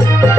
Thank you.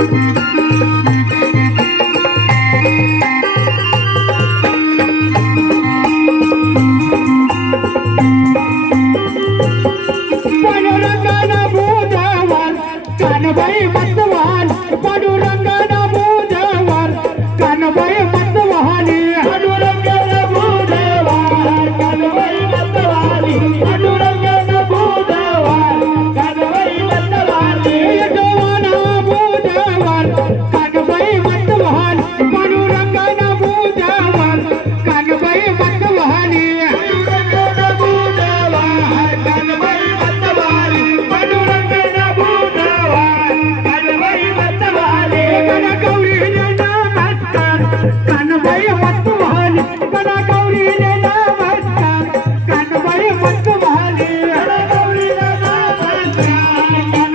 Padu rangana kanvai matwan, padu. Música